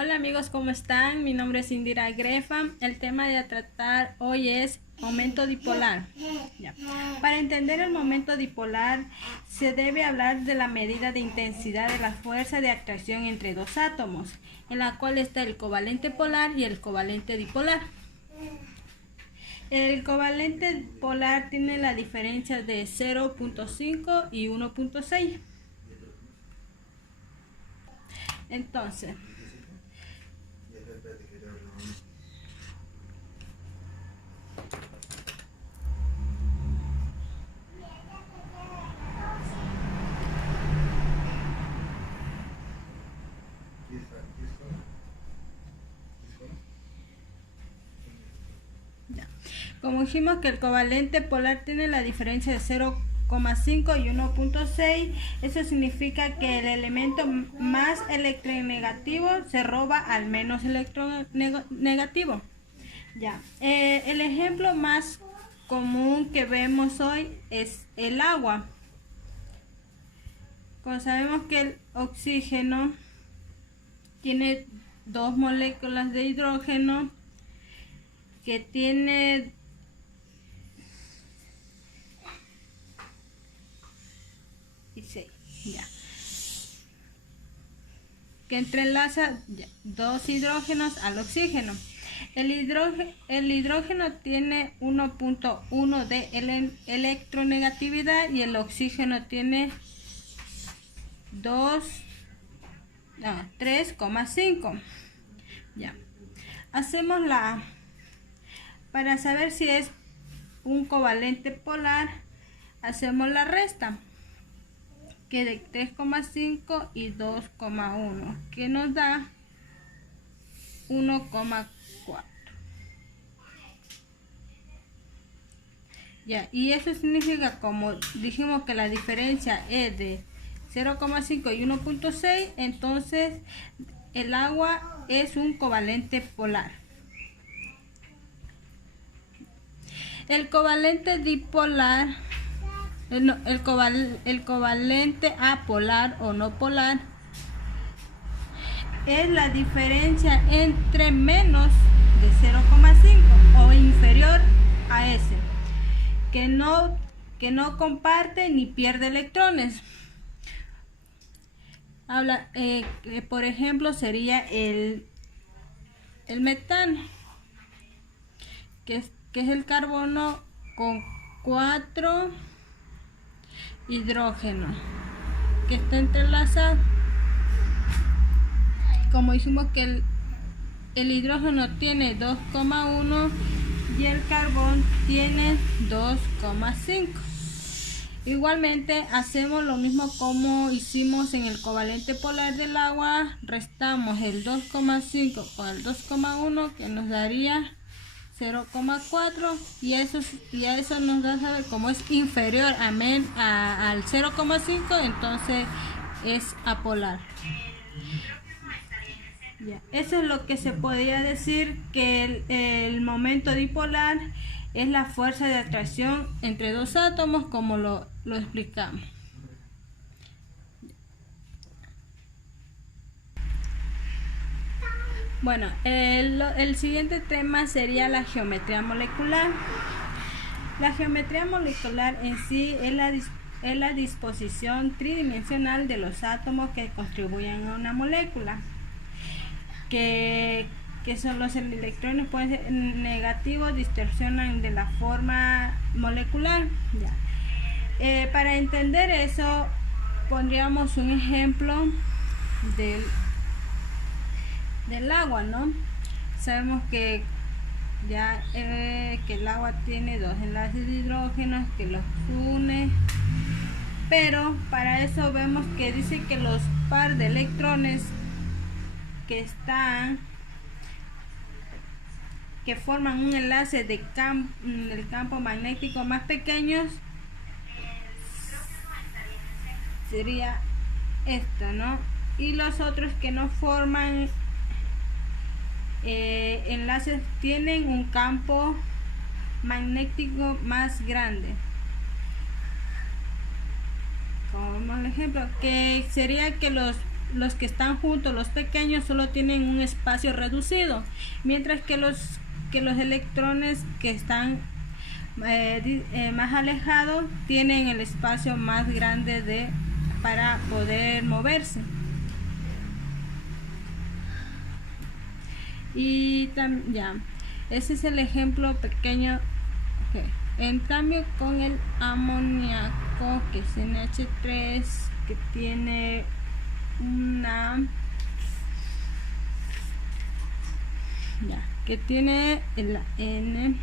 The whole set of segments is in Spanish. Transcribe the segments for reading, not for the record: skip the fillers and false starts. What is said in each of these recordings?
Hola amigos, ¿cómo están? Mi nombre es Indira Grefa. El tema de tratar hoy es momento dipolar. Ya. Para entender el momento dipolar, se debe hablar de la medida de intensidad de la fuerza de atracción entre dos átomos, en la cual está el covalente polar y el covalente dipolar. El covalente polar tiene la diferencia de 0.5 y 1.6. Entonces, como dijimos que el covalente polar tiene la diferencia de 0,5 y 1.6, eso significa que el elemento más electronegativo se roba al menos electronegativo. Ya. El ejemplo más común que vemos hoy es el agua. Como sabemos que el oxígeno tiene dos moléculas de hidrógeno que tiene que entrelaza dos hidrógenos al oxígeno. El hidrógeno tiene 1.1 de electronegatividad y el oxígeno tiene 3,5. Ya. Hacemos para saber si es un covalente polar, hacemos la resta, que de 3,5 y 2,1, que nos da 1,4. Ya, y eso significa, como dijimos que la diferencia es de 0,5 y 1.6, entonces el agua es un covalente polar. El covalente dipolar, el covalente apolar o no polar, es la diferencia entre menos de 0,5 o inferior a ese, que no comparte ni pierde electrones. Por ejemplo, sería el metano, que es el carbono con 4 hidrógenos, que está entrelazado. Como dijimos que el hidrógeno tiene 2,1 y el carbón tiene 2,5. Igualmente hacemos lo mismo como hicimos en el covalente polar del agua, restamos el 2,5 con el 2,1, que nos daría 0,4, y a eso nos da saber cómo es inferior al 0,5, entonces es apolar. Ya. Eso es lo que se podría decir, que el momento dipolar es la fuerza de atracción entre dos átomos, como lo explicamos. Bueno, el siguiente tema sería la geometría molecular. La geometría molecular en sí es la disposición tridimensional de los átomos que contribuyen a una molécula, que son los electrones, pueden ser negativos, distorsionan de la forma molecular. Ya. Para entender eso, pondríamos un ejemplo del agua, ¿no? Sabemos que que el agua tiene dos enlaces de hidrógenos que los une, pero para eso vemos que dice que los par de electrones que forman un enlace del campo magnético más pequeños sería esto, ¿no? Y los otros que no forman enlaces tienen un campo magnético más grande. Como vemos el ejemplo, que sería que los los que están juntos, los pequeños, solo tienen un espacio reducido, mientras que los electrones que están más alejados tienen el espacio más grande para poder moverse. Y ya, ese es el ejemplo pequeño. Okay. En cambio, con el amoníaco, que es NH3, que tiene que tiene el NH,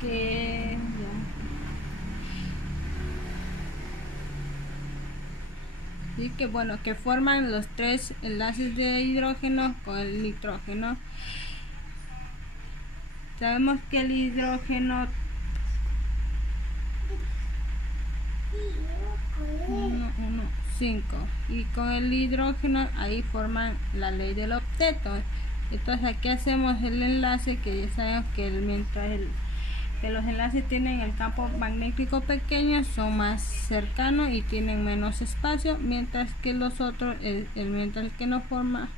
que y que bueno, que forman los tres enlaces de hidrógeno con el nitrógeno. Sabemos que el hidrógeno 5 y con el hidrógeno ahí forman la ley del octeto. Entonces aquí hacemos el enlace, que ya sabemos que que los enlaces tienen el campo magnético pequeño, son más cercanos y tienen menos espacio, mientras que los otros, mientras el que no forma,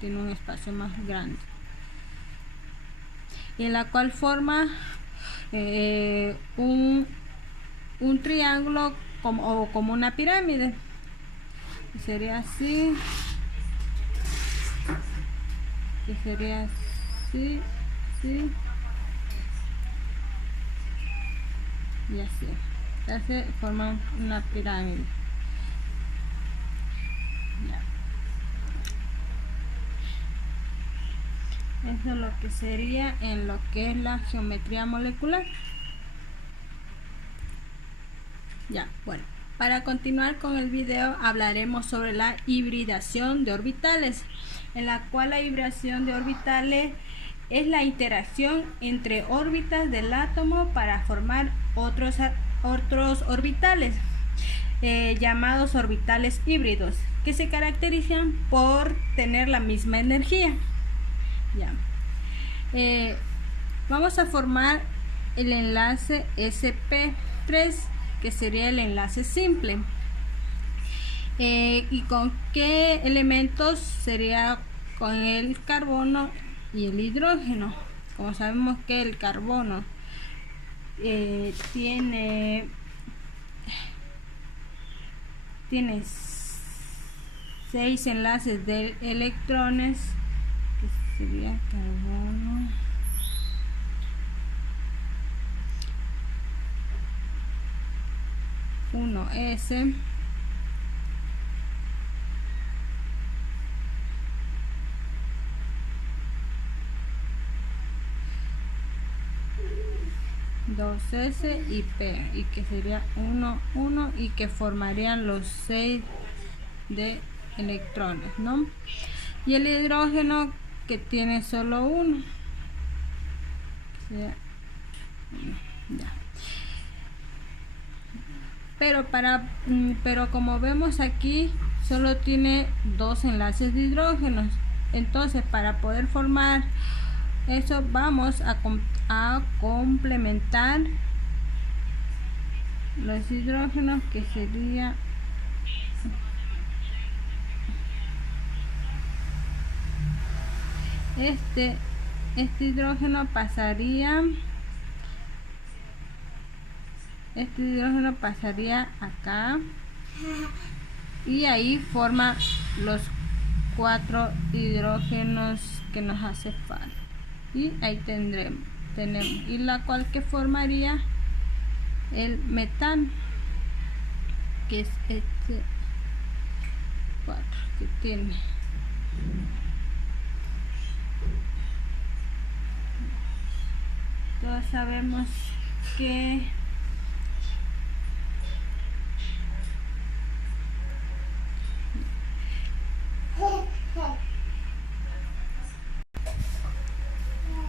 tiene un espacio más grande, y en la cual forma un triángulo como una pirámide. Sería así, que sería así, así y así. Entonces forman una pirámide. Ya. Eso es lo que sería en lo que es la geometría molecular. Ya, bueno, para continuar con el video hablaremos sobre la hibridación de orbitales, en la cual la hibridación de orbitales es la interacción entre órbitas del átomo para formar otros orbitales, llamados orbitales híbridos, que se caracterizan por tener la misma energía. Ya. Vamos a formar el enlace sp3, que sería el enlace simple. ¿Y con qué elementos? Sería con el carbono y el hidrógeno. Como sabemos que el carbono tiene 6 enlaces de electrones, que sería carbono, S, dos S y P, y que sería 1 y que formarían los 6 de electrones, ¿no? Y el hidrógeno, que tiene solo 1, ya. Pero como vemos aquí, solo tiene 2 enlaces de hidrógenos. Entonces, para poder formar eso, vamos a complementar los hidrógenos, que sería este hidrógeno pasaría acá, y ahí forma los 4 hidrógenos que nos hace falta, y ahí tenemos, y la cual que formaría el metano, que es este 4 que tiene. Todos sabemos que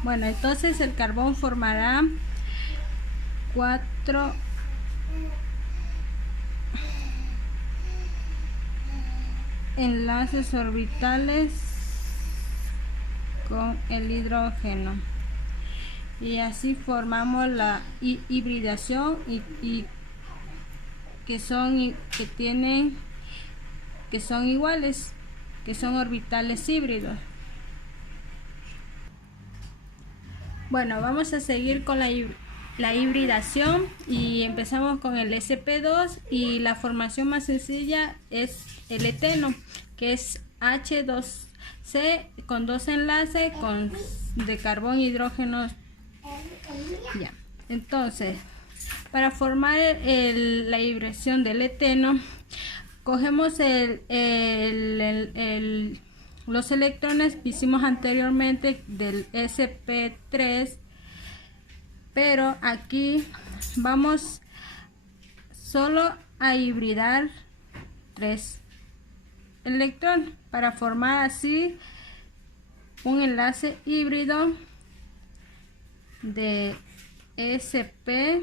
bueno, entonces el carbón formará 4 enlaces orbitales con el hidrógeno, y así formamos la hibridación y que son iguales, que son orbitales híbridos. Bueno, vamos a seguir con la hibridación y empezamos con el sp2 y la formación más sencilla es el eteno, que es H2C con dos enlaces de carbón e hidrógeno. Ya. Entonces, para formar la hibridación del eteno, cogemos los electrones que hicimos anteriormente del sp3, pero aquí vamos solo a hibridar 3 electrones para formar así un enlace híbrido de sp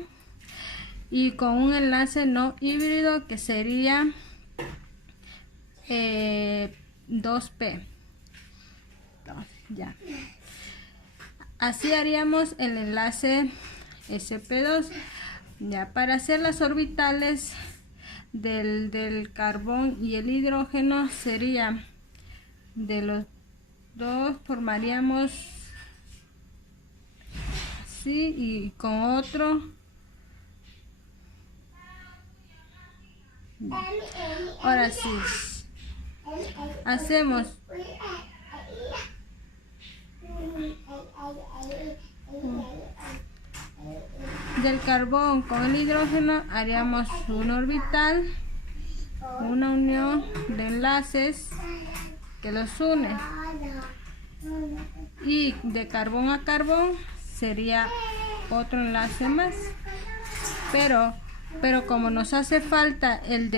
y con un enlace no híbrido que sería 2p. Ya. Así haríamos el enlace sp2. Ya, para hacer las orbitales del carbón y el hidrógeno sería de los dos formaríamos así y con otro. Ahora sí, hacemos del carbón con el hidrógeno, haríamos un orbital, una unión de enlaces que los une, y de carbón a carbón sería otro enlace más, pero como nos hace falta el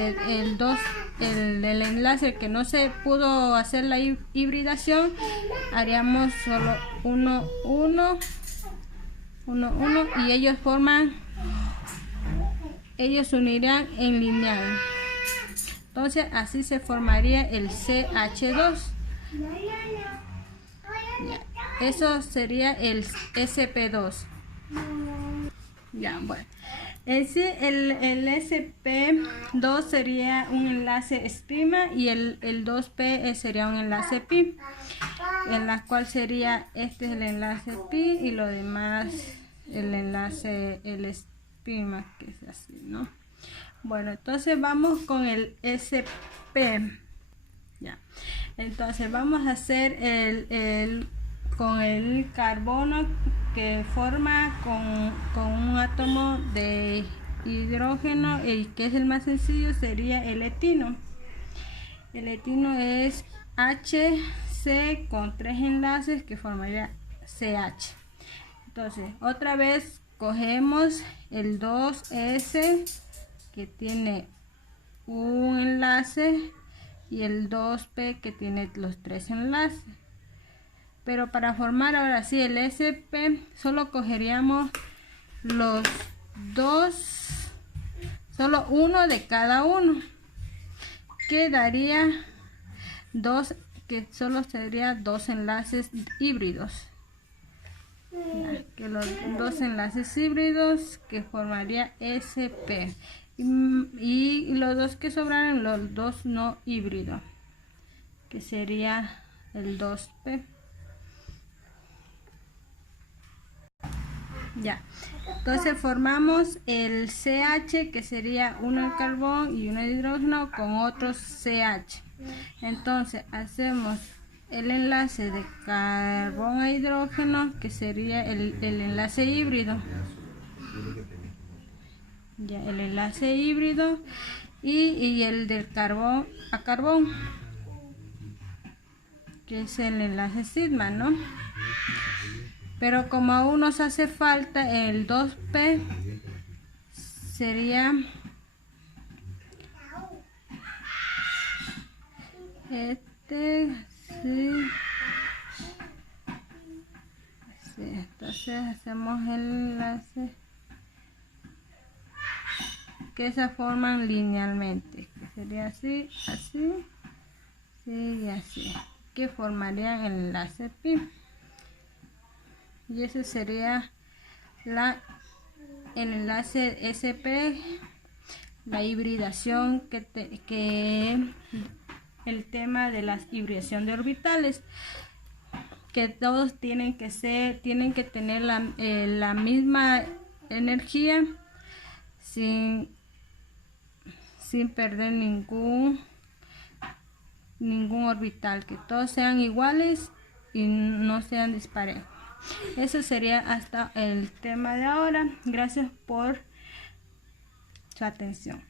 enlace que no se pudo hacer la hibridación, haríamos solo 1, 1, 1, 1 y ellos unirían en lineal. Entonces así se formaría el CH2. Eso sería el sp2. Ya, bueno. Sí, el sp2 sería un enlace espima y el 2p sería un enlace pi, en la cual sería este es el enlace pi y lo demás el enlace el espima, que es así, ¿no? Bueno, entonces vamos con el sp. Ya, entonces vamos a hacer con el carbono que forma con un átomo de hidrógeno, y que es el más sencillo, sería el etino. El etino es HC con 3 enlaces que formaría CH. Entonces otra vez cogemos el 2S que tiene un enlace y el 2P que tiene los 3 enlaces. Pero para formar ahora sí el sp solo cogeríamos los dos, solo uno de cada uno, que daría dos, que solo sería 2 enlaces híbridos. Ya, que los 2 enlaces híbridos que formaría sp y los dos que sobraran, los 2 no híbridos, que sería el 2p. Ya, entonces formamos el CH, que sería uno de carbón y uno de hidrógeno con otro CH. Entonces hacemos el enlace de carbón a hidrógeno, que sería el enlace híbrido. Ya, el enlace híbrido y el del carbón a carbón, que es el enlace sigma, ¿no? Pero como aún nos hace falta el 2p, sería sí. Entonces hacemos el enlace que se forman linealmente, que sería así, así, sí, y así, que formarían el enlace pi. Y ese sería el enlace SP, la hibridación, el tema de la hibridación de orbitales, que todos tienen que tener la misma energía sin perder ningún orbital, que todos sean iguales y no sean disparejos. Eso sería hasta el tema de ahora. Gracias por su atención.